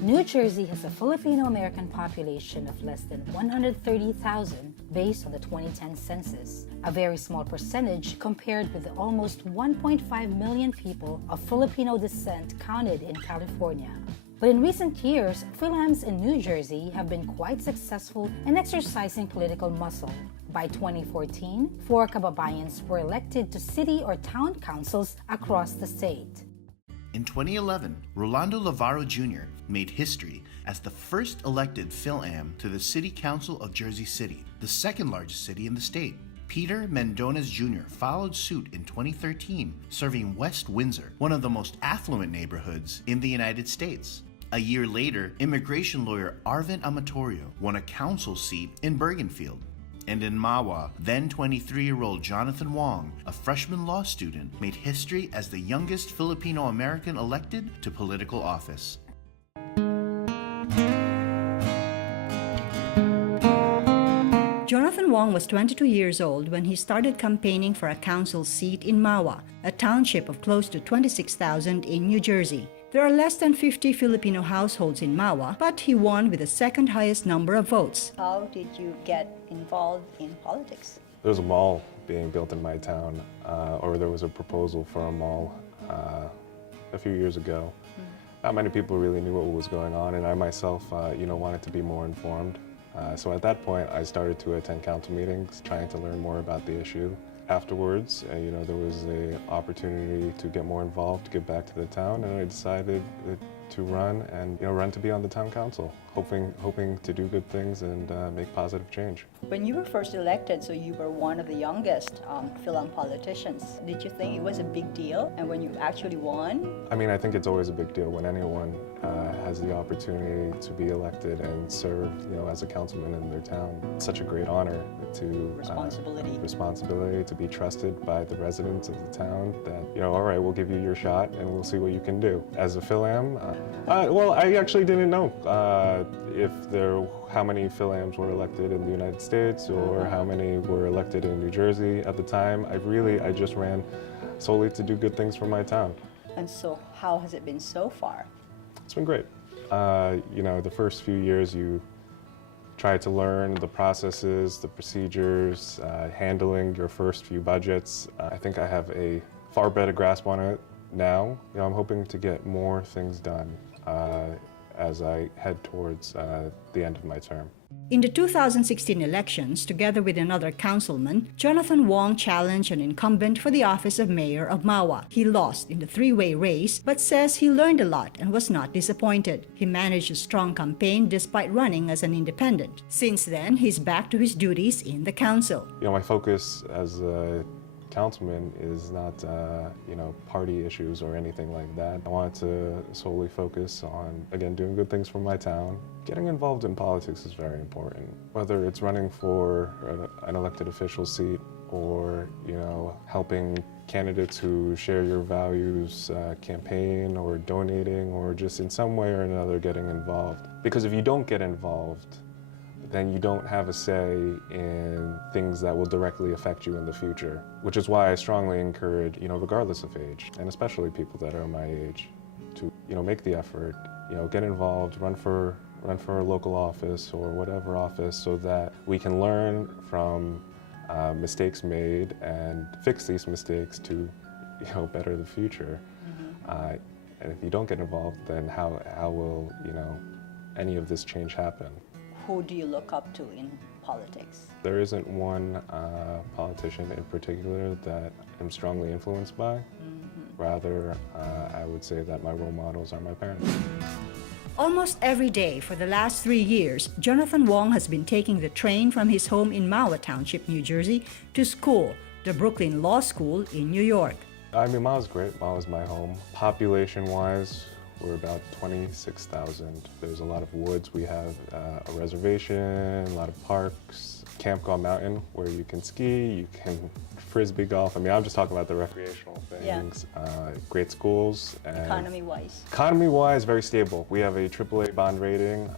New Jersey has a Filipino-American population of less than 130,000 based on the 2010 census, a very small percentage compared with the almost 1.5 million people of Filipino descent counted in California. But in recent years, Philams in New Jersey have been quite successful in exercising political muscle. By 2014, 4 kababayans were elected to city or town councils across the state. In 2011, Rolando Lavaro Jr. made history as the first elected Phil-Am to the City Council of Jersey City, the second largest city in the state. Peter Mendones Jr. followed suit in 2013, serving West Windsor, one of the most affluent neighborhoods in the United States. A year later, immigration lawyer Arvin Amatorio won a council seat in Bergenfield. And in Mawa, then 23-year-old Jonathan Wong, a freshman law student, made history as the youngest Filipino-American elected to political office. Jonathan Wong was 22 years old when he started campaigning for a council seat in Mawa, a township of close to 26,000 in New Jersey. There are less than 50 Filipino households in Mawa, but he won with the second highest number of votes. How did you get involved in politics? There was a mall being built in my town, or there was a proposal for a mall a few years ago. Not many people really knew what was going on, and I myself, wanted to be more informed. So at that point, I started to attend council meetings, trying to learn more about the issue. Afterwards, there was an opportunity to get more involved, to give back to the town, and I decided to run and run to be on the town council, hoping to do good things and make positive change. When you were first elected, so you were one of the youngest Philam politicians, did you think it was a big deal? And when you actually won? I mean, I think it's always a big deal when anyone has the opportunity to be elected and serve, as a councilman in their town. It's such a great honor to responsibility to be trusted by the residents of the town. That all right, we'll give you your shot and we'll see what you can do. As a Philam, well, I actually didn't know how many Philams were elected in the United States or how many were elected in New Jersey at the time. I just ran solely to do good things for my town. And so how has it been so far? It's been great. The first few years you try to learn the processes, the procedures, handling your first few budgets. I think I have a far better grasp on it now. I'm hoping to get more things done as I head towards the end of my term. In the 2016 elections, together with another councilman, Jonathan Wong challenged an incumbent for the office of mayor of Mawa. He lost in the three-way race, but says he learned a lot and was not disappointed. He managed a strong campaign despite running as an independent. Since then, he's back to his duties in the council. My focus as a councilman is not, party issues or anything like that. I wanted to solely focus on, again, doing good things for my town. Getting involved in politics is very important. Whether it's running for an elected official seat or, helping candidates who share your values campaign or donating or just in some way or another getting involved. Because if you don't get involved, then you don't have a say in things that will directly affect you in the future. Which is why I strongly encourage, regardless of age, and especially people that are my age, to, make the effort, get involved, run for a local office or whatever office so that we can learn from mistakes made and fix these mistakes to, better the future. And if you don't get involved, then how will, any of this change happen? Who do you look up to in politics? There isn't one politician in particular that I'm strongly influenced by. Rather, I would say that my role models are my parents. Almost every day for the last 3 years, Jonathan Wong has been taking the train from his home in Mawa Township, New Jersey, to school, the Brooklyn Law School in New York. I mean, Mawa's great. Mawa's my home. Population-wise, we're about 26,000. There's a lot of woods. We have a reservation, a lot of parks. Camp Guam Mountain, where you can ski, you can frisbee golf. I mean, I'm just talking about the recreational things. Great schools. And Economy-wise. Economy-wise, very stable. We have a AAA bond rating.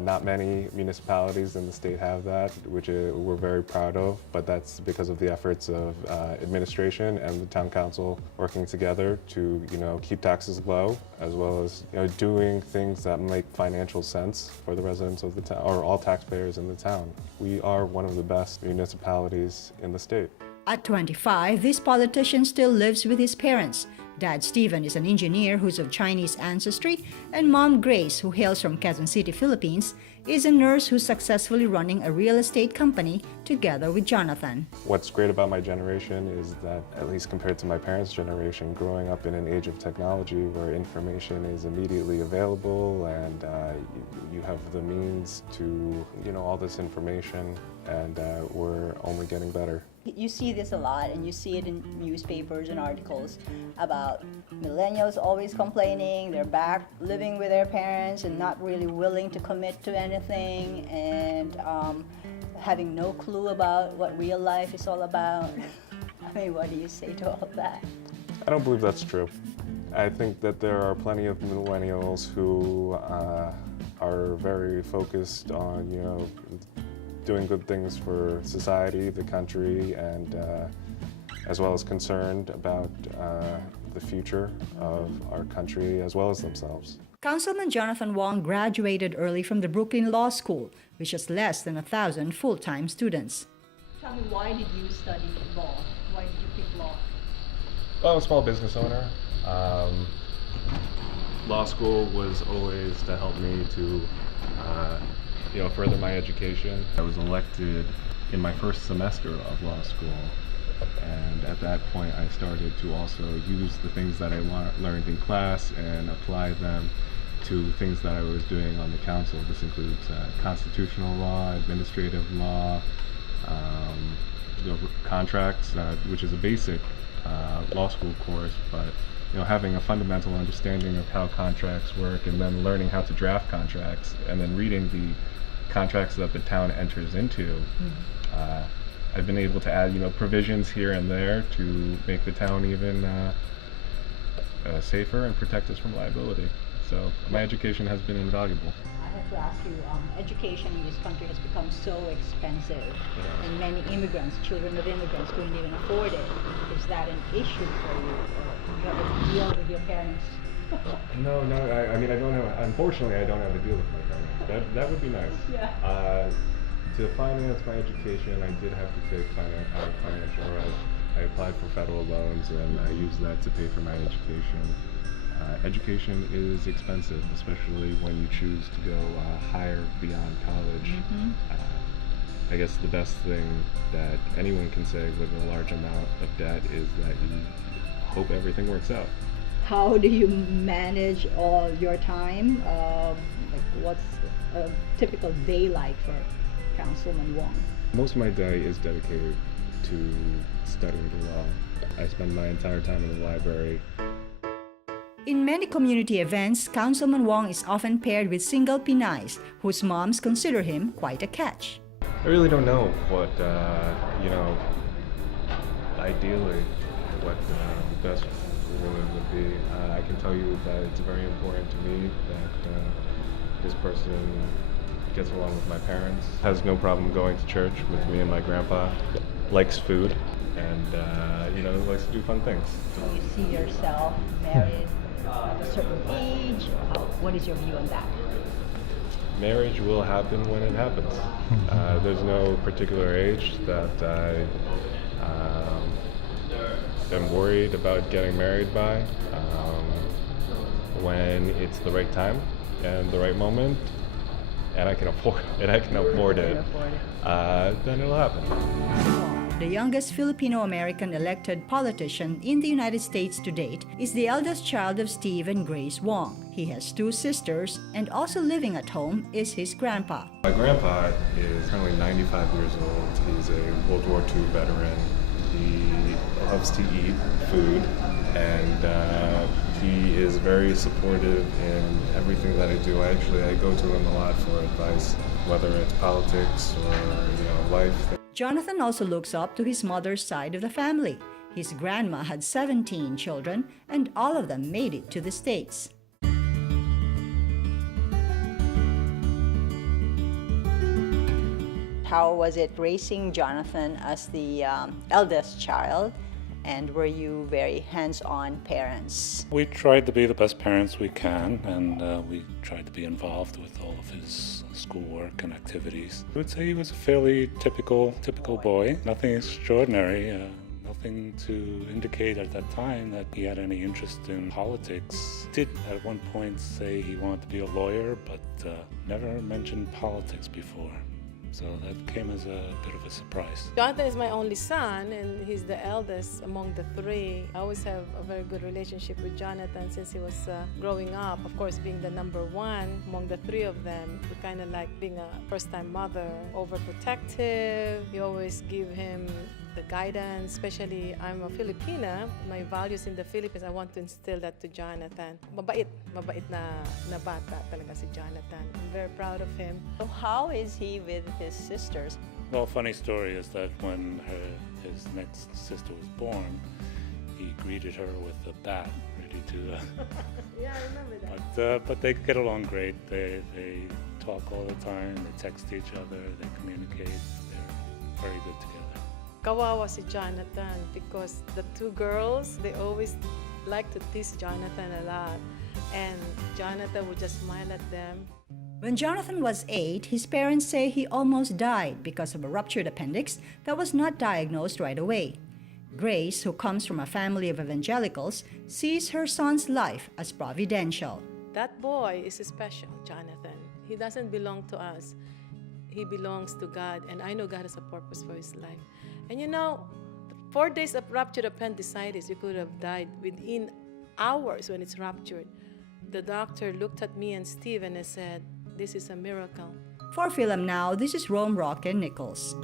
Not many municipalities in the state have that, which we're very proud of, but that's because of the efforts of administration and the town council working together to, keep taxes low, as well as, doing things that make financial sense for the residents of the town, or all taxpayers in the town. We are one of the best municipalities in the state. At 25, this politician still lives with his parents. Dad Stephen is an engineer who's of Chinese ancestry, and Mom Grace, who hails from Quezon City, Philippines, is a nurse who's successfully running a real estate company together with Jonathan. What's great about my generation is that, at least compared to my parents' generation, growing up in an age of technology where information is immediately available and you have the means to, all this information, and we're only getting better. You see this a lot, and you see it in newspapers and articles about millennials always complaining, they're back living with their parents and not really willing to commit to anything, and having no clue about what real life is all about. I mean, what do you say to all of that? I don't believe that's true. I think that there are plenty of millennials who are very focused on, doing good things for society, the country, and as well as concerned about the future of our country as well as themselves. Councilman Jonathan Wong graduated early from the Brooklyn Law School, which has less than 1,000 full-time students. Tell me, why did you study law? Why did you pick law? Well, I'm a small business owner. Law school was always to help me to further my education. I was elected in my first semester of law school, and at that point I started to also use the things that I learned in class and apply them to things that I was doing on the council. This includes constitutional law, administrative law, contracts, which is a basic law school course, but having a fundamental understanding of how contracts work, and then learning how to draft contracts, and then reading the contracts that the town enters into. I've been able to add, provisions here and there to make the town even safer and protect us from liability. So my education has been invaluable. I have to ask you, education in this country has become so expensive, and many immigrants, children of immigrants, couldn't even afford it. Is that an issue for you, or do you have a deal with your parents? No, I mean, I don't have, unfortunately, I don't have a deal with my parents. That would be nice. Yeah. To finance my education, I did have to take financial aid. I applied for federal loans, and I used that to pay for my education. Education is expensive, especially when you choose to go higher beyond college. I guess the best thing that anyone can say with a large amount of debt is that you hope everything works out. How do you manage all your time? What's a typical day like for Councilman Wong? Most of my day is dedicated to studying the law. I spend my entire time in the library. In many community events, Councilman Wong is often paired with single Pinays, whose moms consider him quite a catch. I really don't know what, ideally, what the best woman would be. I can tell you that it's very important to me that this person gets along with my parents, has no problem going to church with me and my grandpa, likes food, and likes to do fun things. Do you see yourself married at a certain age? What is your view on that? Marriage will happen when it happens. There's no particular age that I am worried about getting married by. When it's the right time and the right moment, and I can afford it, then it'll happen. The youngest Filipino-American elected politician in the United States to date is the eldest child of Steve and Grace Wong. He has 2 sisters, and also living at home is his grandpa. My grandpa is currently 95 years old. He's a World War II veteran. He loves to eat food, and he is very supportive in everything that I do. I go to him a lot for advice. whether it's politics or life. Jonathan also looks up to his mother's side of the family. His grandma had 17 children, and all of them made it to the States. How was it raising Jonathan as the eldest child? And were you very hands-on parents? We tried to be the best parents we can, and we tried to be involved with all of his schoolwork and activities. I would say he was a fairly typical boy. Nothing extraordinary, nothing to indicate at that time that he had any interest in politics. He did at one point say he wanted to be a lawyer, but never mentioned politics before. So that came as a bit of a surprise. Jonathan is my only son, and he's the eldest among the three. I always have a very good relationship with Jonathan since he was growing up. Of course, being the number one among the three of them, we kind of like being a first-time mother, overprotective. You always give him the guidance, especially I'm a Filipina. My values in the Philippines, I want to instill that to Jonathan. Mabait na bata talaga si Jonathan. I'm very proud of him. So how is he with his sisters? Well, funny story is that when his next sister was born, he greeted her with a bat, ready to... Yeah, I remember that. But they get along great. They talk all the time, they text each other, they communicate. They're very good together. Kawawa si Jonathan because the two girls, they always like to tease Jonathan a lot. And Jonathan would just smile at them. When Jonathan was 8, his parents say he almost died because of a ruptured appendix that was not diagnosed right away. Grace, who comes from a family of evangelicals, sees her son's life as providential. That boy is special, Jonathan. He doesn't belong to us. He belongs to God, and I know God has a purpose for his life. And 4 days of ruptured appendicitis, you could have died within hours when it's ruptured. The doctor looked at me and Steve and I said, "This is a miracle." For Film Now, this is Rome Rock and Nichols.